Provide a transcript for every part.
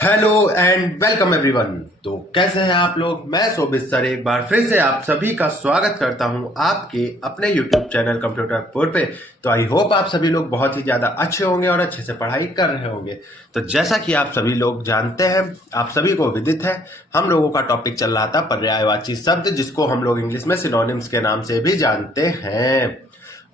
Hello and welcome everyone. तो कैसे हैं आप लोग। मैं शोभित सर एक बार फिर से आप सभी का स्वागत करता हूं आपके अपने यूट्यूब चैनल कंप्यूटर पोर पे। तो आई होप आप सभी लोग बहुत ही ज़्यादा अच्छे होंगे और अच्छे से पढ़ाई कर रहे होंगे। तो जैसा कि आप सभी लोग जानते हैं, आप सभी को विदित है, हम लोगों का टॉपिक चल रहा था पर्यायवाची शब्द, जिसको हम लोग इंग्लिश में सिनोनिम्स के नाम से भी जानते हैं।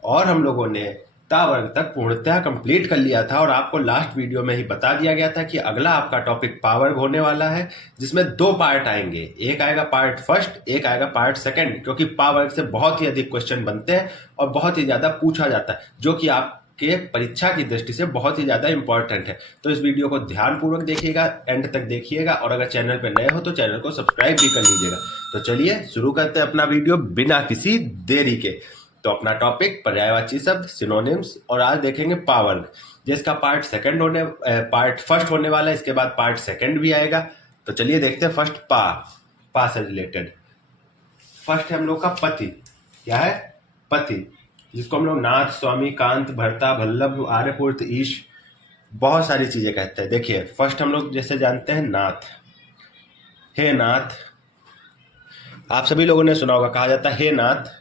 और हम लोगों ने ता वर्ग तक पूर्णतः कंप्लीट कर लिया था और आपको लास्ट वीडियो में ही बता दिया गया था कि अगला आपका टॉपिक पा वर्ग होने वाला है, जिसमें दो पार्ट आएंगे। एक आएगा पार्ट फर्स्ट, एक आएगा पार्ट सेकंड, क्योंकि पा वर्ग से बहुत ही अधिक क्वेश्चन बनते हैं और बहुत ही ज्यादा पूछा जाता है, जो कि आपके परीक्षा की दृष्टि से बहुत ही ज्यादा इंपॉर्टेंट है। तो इस वीडियो को ध्यानपूर्वक देखिएगा, एंड तक देखिएगा, और अगर चैनल पर नए हो तो चैनल को सब्सक्राइब भी कर लीजिएगा। तो चलिए शुरू करते हैं अपना वीडियो बिना किसी देरी के। तो अपना टॉपिक पर्यायवाची शब्द, सिनोनिम्स, और आज देखेंगे पा वर्ग, जिसका पार्ट फर्स्ट होने वाला है। इसके बाद पार्ट सेकंड भी आएगा। तो चलिए देखते हैं फर्स्ट पा से रिलेटेड। फर्स्ट है हम लोग का पति। क्या है? पति, जिसको हम लोग नाथ, स्वामी, कांत, भर्ता, वल्लभ, आर्यपुत्र, ईश, बहुत सारी चीजें कहते हैं। देखिए फर्स्ट हम लोग जैसे जानते हैं नाथ। हे नाथ, आप सभी लोगों ने सुना होगा, कहा जाता है हे नाथ।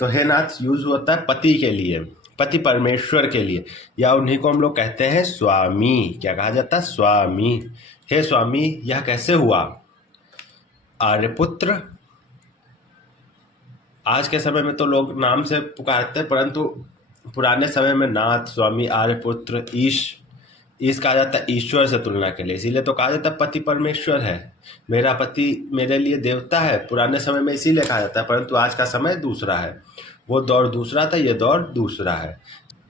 तो हे नाथ यूज होता है पति के लिए, पति परमेश्वर के लिए, या उन्हीं को हम लोग कहते हैं स्वामी। क्या कहा जाता है? स्वामी। हे स्वामी, यह कैसे हुआ? आर्यपुत्र। आज के समय में तो लोग नाम से पुकारते हैं, परंतु पुराने समय में नाथ, स्वामी, आर्यपुत्र, ईश कहा जाता है ईश्वर से तुलना के लिए। इसीलिए तो कहा जाता है पति परमेश्वर है, मेरा पति मेरे लिए देवता है। पुराने समय में इसीलिए कहा जाता है, परंतु आज का समय दूसरा है। वो दौर दूसरा था, ये दौर दूसरा है।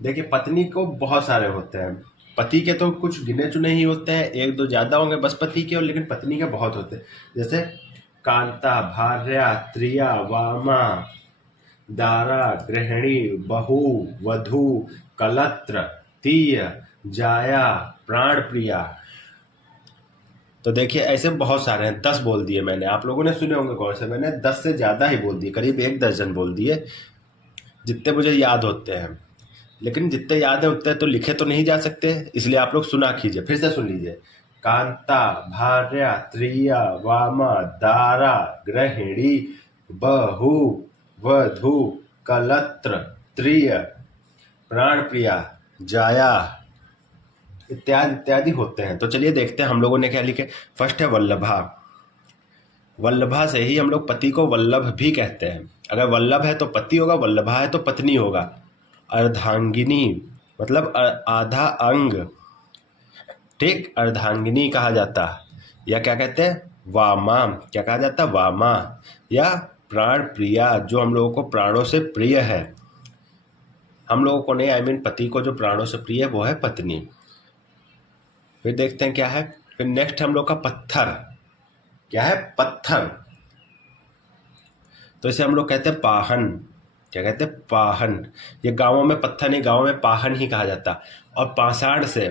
देखिए पत्नी को बहुत सारे होते हैं। पति के तो कुछ गिने चुने ही होते हैं, एक दो ज्यादा होंगे बस पति के, और लेकिन पत्नी के बहुत होते हैं। जैसे कांता, भार्या, त्रिया, वामा, दारा, गृहिणी, बहु, वधु, कलत्र, तीय, जाया, प्राण प्रिया। तो देखिए ऐसे बहुत सारे हैं। 10 बोल दिए मैंने, आप लोगों ने सुने होंगे गौर से, मैंने 10 से ज्यादा ही बोल दिए, करीब 1 दर्जन बोल दिए, जितने मुझे याद होते हैं। लेकिन जितने याद है उतने तो लिखे तो नहीं जा सकते, इसलिए आप लोग सुना कीजिए, फिर से सुन लीजिए। कांता, भार्या, त्रिया, वामा, दारा, गृहिणी, बहु, वधु, कलत्र, त्रिय, प्राण प्रिया, जाया, इत्यादि इत्यादि होते हैं। तो चलिए देखते हैं हम लोगों ने क्या लिखे। फर्स्ट है वल्लभा। वल्लभा से ही हम लोग पति को वल्लभ भी कहते हैं। अगर वल्लभ है तो पति होगा, वल्लभा है तो पत्नी होगा। अर्धांगिनी मतलब आधा अंग, ठीक, अर्धांगिनी कहा जाता। या क्या कहते हैं? वामा। क्या कहा जाता? वामा। या प्राण प्रिया, जो हम लोगों को प्राणों से प्रिय है। हम लोगों को नहीं, आई मीन पति को जो प्राणों से प्रिय है वो है पत्नी। फिर देखते हैं क्या है। फिर नेक्स्ट हम लोग का पत्थर। क्या है? पत्थर। तो इसे हम लोग कहते हैं पाहन। क्या कहते हैं? पाहन। ये गांवों में पत्थर नहीं, गांवों में पाहन ही कहा जाता। और पाषाण से,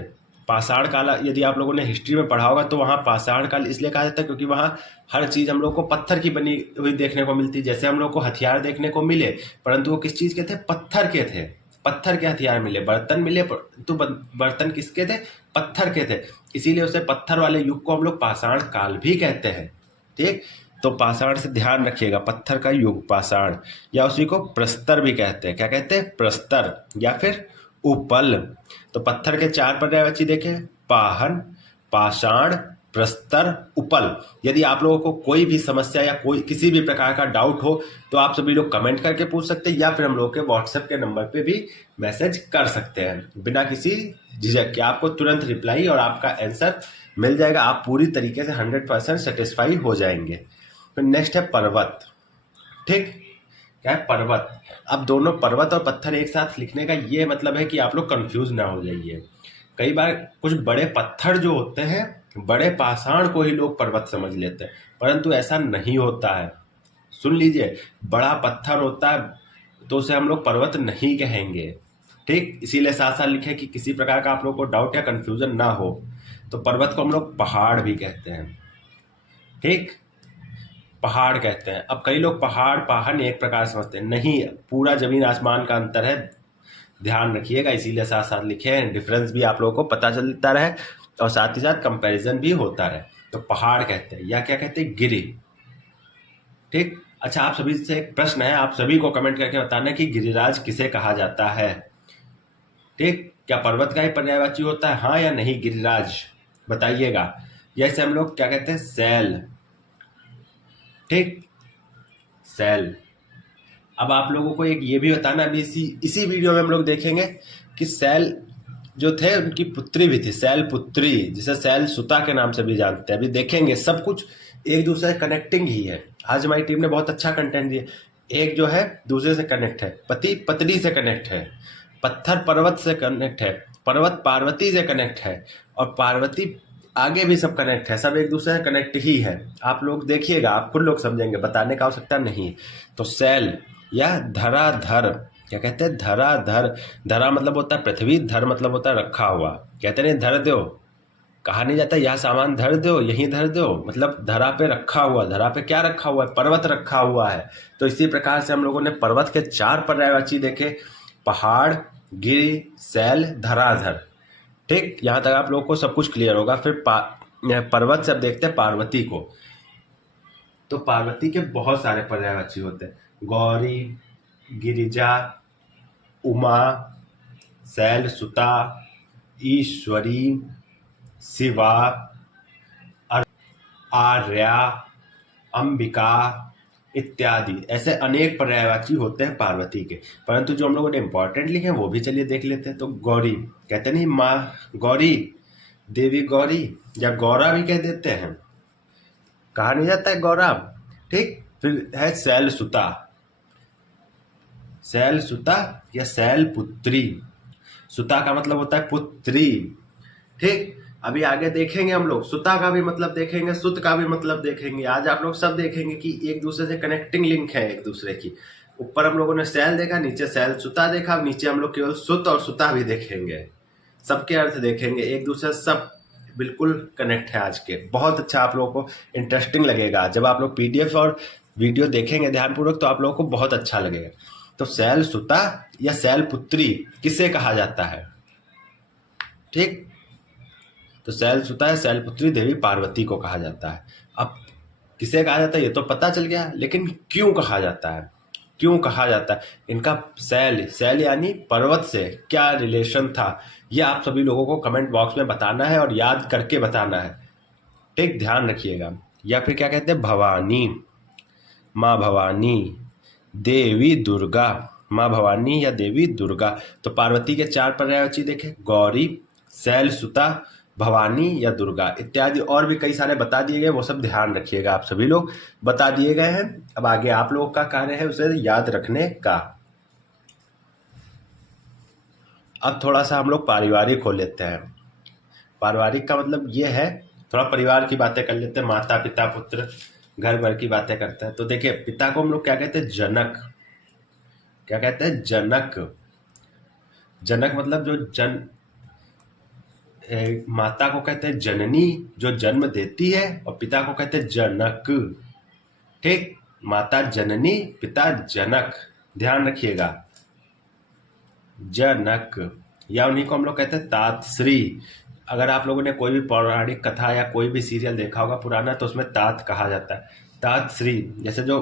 पाषाण काल, यदि आप लोगों ने हिस्ट्री में पढ़ा होगा तो वहाँ पाषाण काल इसलिए कहा जाता है क्योंकि वहाँ हर चीज हम लोग को पत्थर की बनी हुई देखने को मिलती। जैसे हम लोग को हथियार देखने को मिले, परंतु वो किस चीज के थे? पत्थर के थे। पत्थर के हथियार मिले, बर्तन मिले, तो बर्तन किसके थे? पत्थर के थे। इसीलिए उसे पत्थर वाले युग को हम लोग पाषाण काल भी कहते हैं। ठीक, तो पाषाण से ध्यान रखिएगा, पत्थर का युग पाषाण, या उसी को प्रस्तर भी कहते हैं। क्या कहते हैं? प्रस्तर, या फिर उपल। तो पत्थर के 4 पर्यायवाची देखें, पाहन, पाषाण, प्रस्तर, उपल। यदि आप लोगों को कोई भी समस्या या कोई किसी भी प्रकार का डाउट हो तो आप सभी लोग कमेंट करके पूछ सकते हैं, या फिर हम लोग के व्हाट्सएप के नंबर पे भी मैसेज कर सकते हैं बिना किसी झिझक के। आपको तुरंत रिप्लाई और आपका आंसर मिल जाएगा, आप पूरी तरीके से 100% सेटिस्फाई हो जाएंगे। फिर नेक्स्ट है पर्वत। ठीक, क्या है? पर्वत। अब दोनों पर्वत और पत्थर एक साथ लिखने का ये मतलब है कि आप लोग कंफ्यूज ना हो जाइए। कई बार कुछ बड़े पत्थर जो होते हैं, बड़े पाषाण को ही लोग पर्वत समझ लेते हैं, परंतु ऐसा नहीं होता है। सुन लीजिए, बड़ा पत्थर होता है तो उसे हम लोग पर्वत नहीं कहेंगे। ठीक, इसीलिए साथ साथ लिखे कि किसी प्रकार का आप लोग को डाउट या कंफ्यूजन ना हो। तो पर्वत को हम लोग पहाड़ भी कहते हैं। ठीक, पहाड़ कहते हैं। अब कई लोग पहाड़ पहाड़ एक प्रकार समझते हैं, नहीं, पूरा जमीन आसमान का अंतर है, ध्यान रखिएगा। इसीलिए साथ साथ लिखे हैं, डिफरेंस भी आप लोगों को पता चलता रहे। और साथ ही साथ कंपैरिजन भी होता रहे, तो पहाड़ कहते हैं या क्या कहते हैं, गिरि। ठीक। अच्छा, आप सभी से एक प्रश्न है, आप सभी को कमेंट करके बताना कि गिरिराज किसे कहा जाता है। ठीक, क्या पर्वत का ही पर्यायवाची होता है, हाँ या नहीं गिरिराज, बताइएगा। जैसे हम लोग क्या कहते हैं, सैल। ठीक, सैल। अब आप लोगों को एक ये भी बताना, अभी इसी इसी वीडियो में हम लोग देखेंगे कि सैल जो थे उनकी पुत्री भी थी, सैल पुत्री, जिसे सैल सुता के नाम से भी जानते हैं। अभी देखेंगे, सब कुछ एक दूसरे से कनेक्टिंग ही है। आज हमारी टीम ने बहुत अच्छा कंटेंट दिया। एक जो है दूसरे से कनेक्ट है, पति पत्नी से कनेक्ट है, पत्थर पर्वत से कनेक्ट है, पर्वत पार्वती से कनेक्ट है, और पार्वती आगे भी सब कनेक्ट है, सब एक दूसरे से कनेक्ट ही है। आप लोग देखिएगा, आप खुद लोग समझेंगे, बताने का आवश्यकता नहीं। तो सैल या धराधर, क्या कहते हैं, धराधर। धरा मतलब होता है पृथ्वी, धर मतलब होता है रखा हुआ। कहते नहीं धर दो, कहा नहीं जाता यह सामान धर दो, यहीं धर दो, मतलब धरा पे रखा हुआ। धरा पे क्या रखा हुआ है, पर्वत रखा हुआ है। तो इसी प्रकार से हम लोगों ने पर्वत के 4 पर्यायवाची देखे, पहाड़, गिरि, सैल, धराधर। ठीक, यहाँ तक आप लोगों को सब कुछ क्लियर होगा। फिर पर्वत से अब देखते हैं पार्वती को। तो पार्वती के बहुत सारे पर्यायवाची होते हैं, गौरी, गिरिजा, उमा, शैल सुता, ईश्वरी, शिवा, आर्या, अंबिका इत्यादि। ऐसे अनेक पर्यायवाची होते हैं पार्वती के, परंतु जो हम लोगों ने इंपॉर्टेंट लिखे हैं वो भी चलिए देख लेते हैं। तो गौरी, कहते नहीं माँ गौरी, देवी गौरी, या गौरा भी कह देते हैं, कहा नहीं जाता है गौरा। ठीक, फिर है शैल सुता, शैल सुता या शैल पुत्री। सुता का मतलब होता है पुत्री। ठीक, अभी आगे देखेंगे हम लोग, सुता का भी मतलब देखेंगे, सुत का भी मतलब देखेंगे। आज आप लोग सब देखेंगे कि एक दूसरे से कनेक्टिंग लिंक है एक दूसरे की। ऊपर हम लोगों ने शैल देखा, नीचे शैल सुता देखा, नीचे हम लोग केवल सुत और सुता भी देखेंगे। सबके अर्थ देखेंगे, एक दूसरे सब बिल्कुल कनेक्ट है। आज के बहुत अच्छा, आप लोगों को इंटरेस्टिंग लगेगा जब आप लोग पीडीएफ और वीडियो देखेंगे ध्यानपूर्वक, तो आप लोगों को बहुत अच्छा लगेगा। तो शैल सुता या शैल पुत्री किसे कहा जाता है। ठीक, तो शैल सुता है, शैल पुत्री देवी पार्वती को कहा जाता है। अब किसे कहा जाता है ये तो पता चल गया, लेकिन क्यों कहा जाता है, क्यों कहा जाता है इनका शैल, शैल यानी पर्वत से क्या रिलेशन था, ये आप सभी लोगों को कमेंट बॉक्स में बताना है और याद करके बताना है। ठीक, ध्यान रखिएगा। या फिर क्या कहते हैं, भवानी, माँ भवानी, देवी दुर्गा, माँ भवानी या देवी दुर्गा। तो पार्वती के 4 पर्यायवाची देखे, गौरी, शैल सुता, भवानी या दुर्गा इत्यादि, और भी कई सारे बता दिए गए, वो सब ध्यान रखिएगा। आप सभी लोग बता दिए गए हैं, अब आगे आप लोगों का कार्य है उसे याद रखने का। अब थोड़ा सा हम लोग पारिवारिक हो लेते हैं। पारिवारिक का मतलब ये है, थोड़ा परिवार की बातें कर लेते हैं, माता पिता पुत्र घर भर की बातें करते हैं। तो देखिए, पिता को हम लोग क्या कहते हैं, जनक। क्या कहते हैं, जनक। जनक मतलब जो माता को कहते हैं जननी, जो जन्म देती है, और पिता को कहते हैं जनक। ठीक, माता जननी, पिता जनक, ध्यान रखिएगा, जनक। या उन्हीं को हम लोग कहते हैं तातश्री। अगर आप लोगों ने कोई भी पौराणिक कथा या कोई भी सीरियल देखा होगा पुराना, तो उसमें तात कहा जाता है, तातश्री। जैसे जो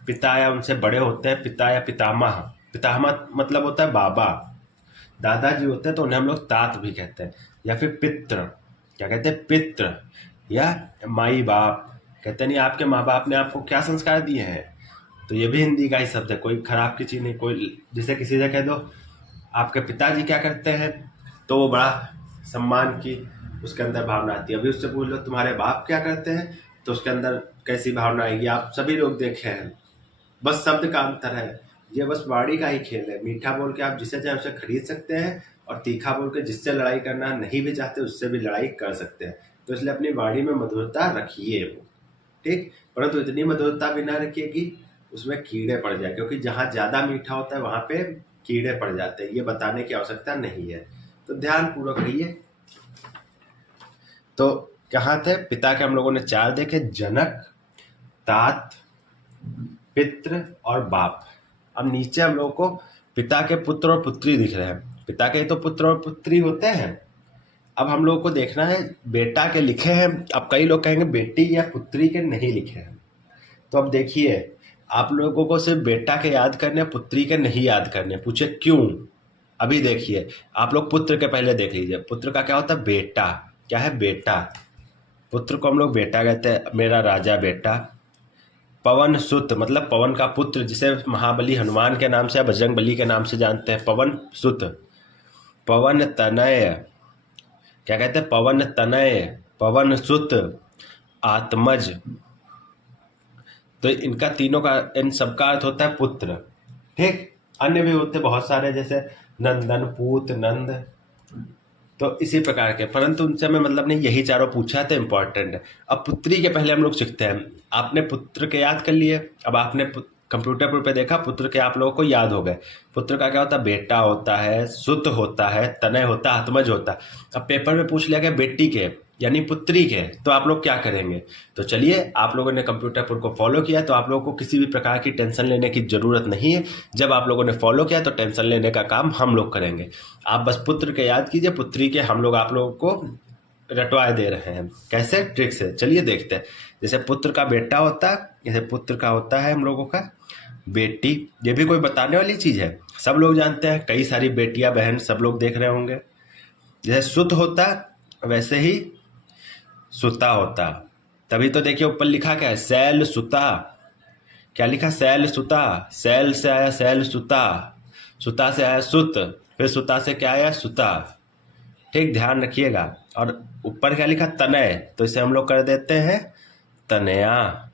पिता या उनसे बड़े होते हैं, पिता या पितामह, पितामह मतलब होता है बाबा, दादाजी होते हैं, तो उन्हें हम लोग तात भी कहते हैं। या फिर पितृ, क्या कहते हैं, पितृ या माई बाप। कहते नहीं आपके माँ बाप ने आपको क्या संस्कार दिए हैं, तो ये भी हिंदी का ही शब्द है, कोई खराब की चीज़ नहीं। कोई जैसे किसी से कह दो आपके पिताजी क्या करते हैं, तो वो बड़ा सम्मान की उसके अंदर भावना आती है। अभी उससे पूछ लो तुम्हारे बाप क्या करते हैं, तो उसके अंदर कैसी भावना आएगी, आप सभी लोग देखे हैं। बस शब्द का अंतर है, ये बस वाणी का ही खेल है। मीठा बोल के आप जिसे चाहे उसे खरीद सकते हैं, और तीखा बोल के जिससे लड़ाई करना नहीं भी चाहते उससे भी लड़ाई कर सकते हैं। तो इसलिए अपनी वाणी में मधुरता रखिए, ठीक, परंतु इतनी मधुरता भी ना रखिए कि उसमें कीड़े पड़ जाए, क्योंकि जहाँ ज़्यादा मीठा होता है वहाँ पे कीड़े पड़ जाते हैं, ये बताने की आवश्यकता नहीं है। तो ध्यान पूर्वक रहिए। तो कहाँ थे, पिता के हम लोगों ने 4 देखे, जनक, तात, पितृ और बाप। अब नीचे हम लोगों को पिता के पुत्र और पुत्री दिख रहे हैं। पिता के तो पुत्र और पुत्री होते हैं, अब हम लोगों को देखना है बेटा के लिखे हैं, अब कई लोग कहेंगे बेटी या पुत्री के नहीं लिखे हैं। तो अब देखिए, आप लोगों को सिर्फ बेटा के याद करने, पुत्री के नहीं याद करने। पूछे क्यों? अभी देखिए, आप लोग पुत्र के पहले देख लीजिए। पुत्र का क्या होता है? बेटा। क्या है? बेटा। पुत्र को हम लोग बेटा कहते हैं, मेरा राजा बेटा। पवन सुत मतलब पवन का पुत्र, जिसे महाबली हनुमान के नाम से या बजरंग बली के नाम से जानते हैं, पवन सुत। पवन तनय, क्या कहते हैं? पवन तनय, पवन सुत, आत्मज। तो इनका तीनों का, इन सबका अर्थ होता है पुत्र। ठीक, अन्य भी होते बहुत सारे, जैसे नंदन, पूत, नंद। तो इसी प्रकार के, परंतु उनसे हमें मतलब नहीं, यही चारों पूछा तो इंपॉर्टेंट है। अब पुत्री के पहले हम लोग सीखते हैं। आपने पुत्र के याद कर लिए, अब आपने कंप्यूटर पे देखा पुत्र के आप लोगों को याद हो गए। पुत्र का क्या होता है? बेटा होता है, सुत होता है, तनय होता है, आत्मज होता है। अब पेपर में पूछ लिया गया बेटी के यानी पुत्री के, तो आप लोग क्या करेंगे? तो चलिए, आप लोगों ने कंप्यूटर पुर को फॉलो किया तो आप लोगों को किसी भी प्रकार की टेंशन लेने की जरूरत नहीं है। जब आप लोगों ने फॉलो किया तो टेंशन लेने का काम हम लोग करेंगे। आप बस पुत्र के याद कीजिए, पुत्री के हम लोग आप लोगों को रटवाए दे रहे हैं। कैसे? ट्रिक से। चलिए देखते हैं। जैसे पुत्र का बेटा होता है, जैसे पुत्र का होता है हम लोगों का बेटी। ये भी कोई बताने वाली चीज है? सब लोग जानते हैं, कई सारी बेटियां बहन सब लोग देख रहे होंगे। जैसे सुत होता वैसे ही सुता होता। तभी तो देखिए ऊपर लिखा क्या है? शैल सुता। क्या लिखा? शैल सुता। शैल से आया शैल सुता, सुता से आया सुत, फिर सुता से क्या आया? सुता। ठीक, ध्यान रखिएगा। और ऊपर क्या लिखा? तनय, तो इसे हम लोग कर देते हैं तनया।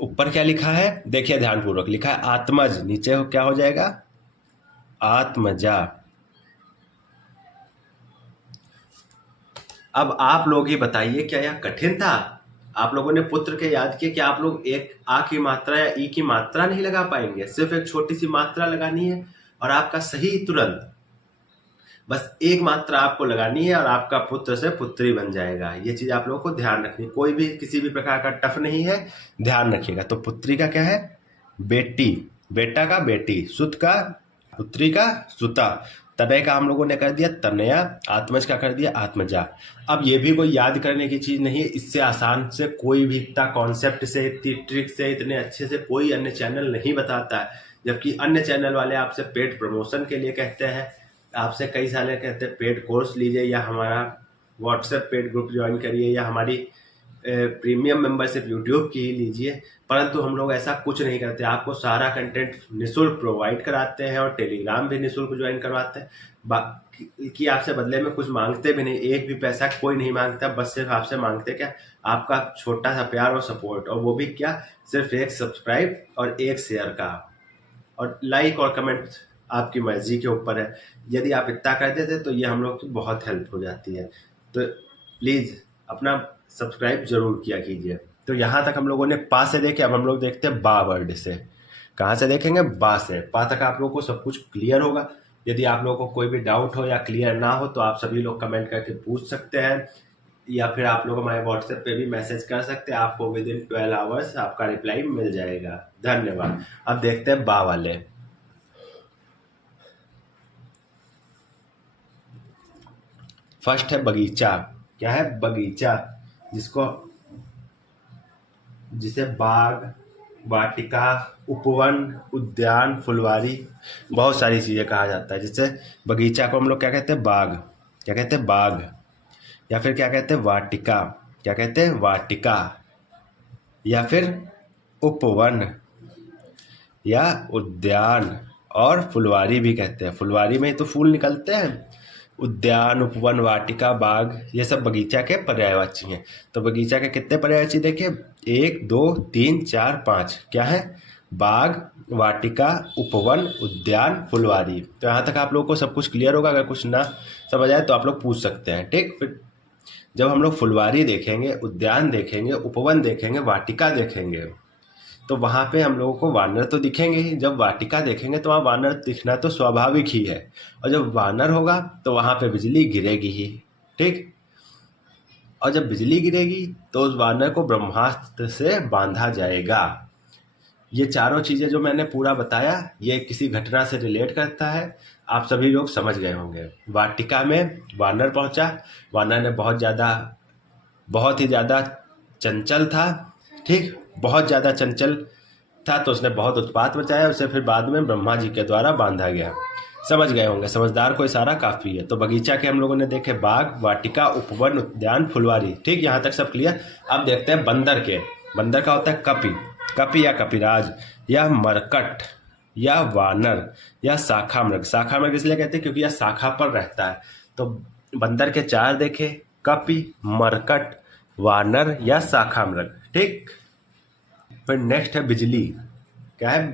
ऊपर क्या लिखा है? देखिए ध्यानपूर्वक, लिखा है आत्मज, नीचे क्या हो जाएगा? आत्मजा। अब आप लोग ही बताइए, क्या यह कठिन था? आप लोगों ने पुत्र के याद किए, क्या आप लोग एक आ की मात्रा या ई की मात्रा नहीं लगा पाएंगे? सिर्फ एक छोटी सी मात्रा लगानी है और आपका सही तुरंत, बस एक मात्रा आपको लगानी है और आपका पुत्र से पुत्री बन जाएगा। ये चीज आप लोगों को ध्यान रखनी, कोई भी किसी भी प्रकार का टफ नहीं है, ध्यान रखिएगा। तो पुत्री का क्या है? बेटी। बेटा का बेटी, सुत का पुत्री का सुता, तनय का हम लोगों ने कर दिया तनया, आत्मज का कर दिया आत्मजा। अब ये भी कोई याद करने की चीज नहीं है, इससे आसान से कोई भी इतना कॉन्सेप्ट से, इतनी ट्रिक से, इतने अच्छे से कोई अन्य चैनल नहीं बताता है। जबकि अन्य चैनल वाले आपसे पेड प्रमोशन के लिए कहते हैं, आपसे कई सारे कहते हैं पेड कोर्स लीजिए, या हमारा व्हाट्सएप पेड ग्रुप ज्वाइन करिए, या हमारी प्रीमियम मेंबरशिप यूट्यूब की ही लीजिए। परंतु हम लोग ऐसा कुछ नहीं करते, आपको सारा कंटेंट निःशुल्क प्रोवाइड कराते हैं और टेलीग्राम भी निःशुल्क ज्वाइन करवाते हैं। बाकी आपसे बदले में कुछ मांगते भी नहीं, एक भी पैसा कोई नहीं मांगता, बस सिर्फ आपसे मांगते क्या? आपका छोटा सा प्यार और सपोर्ट, और वो भी क्या? सिर्फ एक सब्सक्राइब और एक शेयर का, और लाइक और कमेंट आपकी मर्जी के ऊपर है। यदि आप इतना कर देते तो ये हम लोग की बहुत हेल्प हो जाती है। तो प्लीज़ अपना सब्सक्राइब जरूर किया कीजिए। तो यहाँ तक हम लोगों ने पा से देखे, अब हम लोग देखते हैं बा वर्ड से। कहाँ से देखेंगे? बा से। पा तक आप लोगों को सब कुछ क्लियर होगा। यदि आप लोगों को कोई भी डाउट हो या क्लियर ना हो तो आप सभी लोग कमेंट करके पूछ सकते हैं, या फिर आप लोग हमारे व्हाट्सएप पे भी मैसेज कर सकते हैं। आपको विद इन 12 आवर्स आपका रिप्लाई मिल जाएगा। धन्यवाद। अब देखते हैं बा वाले। फर्स्ट है बगीचा। क्या है? बगीचा, जिसे बाग, वाटिका, उपवन, उद्यान, फुलवारी, बहुत सारी चीजें कहा जाता है। जिससे बगीचा को हम लोग क्या कहते हैं? बाग। क्या कहते हैं? बाग। या फिर क्या कहते हैं? वाटिका। क्या कहते हैं? वाटिका। या फिर उपवन या उद्यान, और फुलवारी भी कहते हैं। फुलवारी में ही तो फूल निकलते हैं। उद्यान, उपवन, वाटिका, बाग, ये सब बगीचा के पर्यायवाची हैं। तो बगीचा के कितने पर्यायवाची देखिए? 1 2 3 4 5। क्या है? बाग, वाटिका, उपवन, उद्यान, फुलवारी। तो यहाँ तक आप लोगों को सब कुछ क्लियर होगा। अगर कुछ ना समझ आए तो आप लोग पूछ सकते हैं। ठीक, फिर जब हम लोग फुलवारी देखेंगे, उद्यान देखेंगे, उपवन देखेंगे, वाटिका देखेंगे, तो वहाँ पे हम लोगों को वानर तो दिखेंगे ही। जब वाटिका देखेंगे तो वहाँ वानर दिखना तो स्वाभाविक ही है, और जब वानर होगा तो वहाँ पे बिजली गिरेगी ही। ठीक, और जब बिजली गिरेगी तो उस वानर को ब्रह्मास्त्र से बांधा जाएगा। ये चारों चीजें जो मैंने पूरा बताया, ये किसी घटना से रिलेट करता है। आप सभी लोग समझ गए होंगे। वाटिका में वानर पहुंचा, वानर ने बहुत ही ज़्यादा चंचल था, ठीक, बहुत ज़्यादा चंचल था, तो उसने बहुत उत्पात मचाया, उसे फिर बाद में ब्रह्मा जी के द्वारा बांधा गया। समझ गए होंगे, समझदार को इशारा काफ़ी है। तो बगीचा के हम लोगों ने देखे बाग, वाटिका, उपवन, उद्यान, फुलवारी, ठीक, यहाँ तक सब क्लियर। अब देखते हैं बंदर के। बंदर का होता है कपि या कपिराज या मरकट या वानर या शाखा मृग। शाखा मृग इसलिए कहते हैं क्योंकि यह शाखा पर रहता है। तो बंदर के 4 देखे, कपि, मरकट, वानर या शाखा मृग, ठीक। फिर नेक्स्ट है बिजली। क्या है?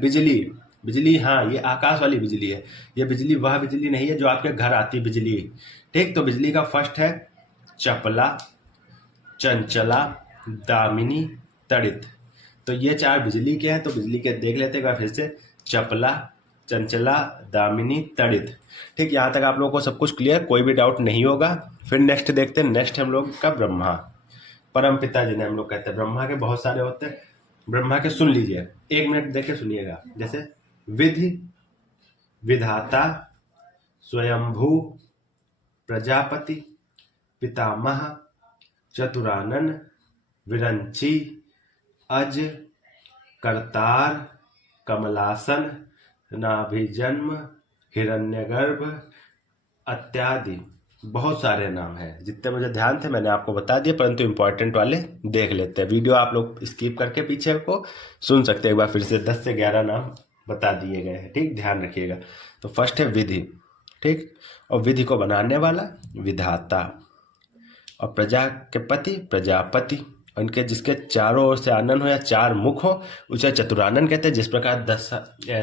बिजली, हाँ, ये आकाश वाली बिजली है। ये बिजली वह बिजली नहीं है जो आपके घर आती बिजली, ठीक। तो बिजली का फर्स्ट है चपला, चंचला, दामिनी, तड़ित। तो ये 4 बिजली के हैं। तो बिजली के देख लेते हैं फिर से, चपला, चंचला, दामिनी, तड़ित, ठीक। यहाँ तक आप लोगों को सब कुछ क्लियर, कोई भी डाउट नहीं होगा। फिर नेक्स्ट देखते हैं। नेक्स्ट हम लोग का ब्रह्मा, परम पिता जिन्हें हम लोग कहते हैं। ब्रह्मा के बहुत सारे होते हैं। ब्रह्मा के सुन लीजिए, 1 मिनट देख के सुनिएगा। जैसे विधि, विधाता, स्वयंभू, प्रजापति, पितामह, चतुरानन, विरंची, अज, करतार, कमलासन, नाभिजन्म, हिरण्यगर्भ इत्यादि। बहुत सारे नाम हैं, जितने मुझे ध्यान थे मैंने आपको बता दिए, परंतु इंपॉर्टेंट वाले देख लेते हैं। वीडियो आप लोग स्किप करके पीछे को सुन सकते हैं एक बार फिर से। 10 से 11 नाम बता दिए गए हैं, ठीक, ध्यान रखिएगा। तो फर्स्ट है विधि, ठीक, और विधि को बनाने वाला विधाता, और प्रजा के पति प्रजापति, उनके जिसके चारों ओर से आनन हो या 4 मुख हो उसे चतुरानन कहते हैं। जिस प्रकार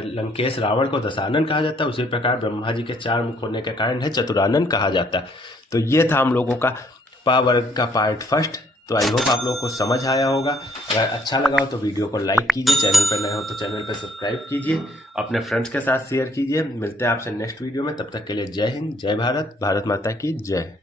लंकेश रावण को दशानन कहा जाता है, उसी प्रकार ब्रह्मा जी के 4 मुख होने के कारण है चतुरानन कहा जाता है। तो ये था हम लोगों का पावर का पार्ट फर्स्ट। तो आई होप आप लोगों को समझ आया होगा। अगर अच्छा लगा हो तो वीडियो को लाइक कीजिए, चैनल पर नए हो तो चैनल पर सब्सक्राइब कीजिए, अपने फ्रेंड्स के साथ शेयर कीजिए। मिलते हैं आपसे नेक्स्ट वीडियो में, तब तक के लिए जय हिंद, जय भारत, भारत माता की जय।